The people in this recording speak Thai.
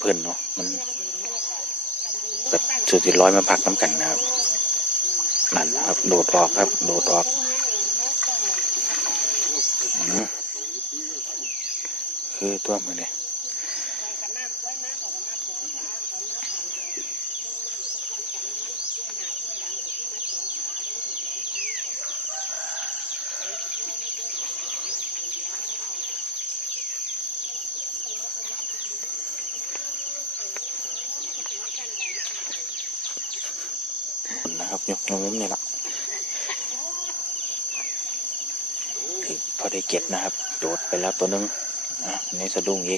เพื่อนเนาะมันแบบสุดที่ร้อยมาพักน้ำกันนะครับนั่นนะครับโดดออกครับโดดออกคือตัวมือเนี่ยนะครับยกน้ำนี่ละพอได้เก็บนะครับโดดไปแล้วตัวนึงนี่สะดุ้งอีก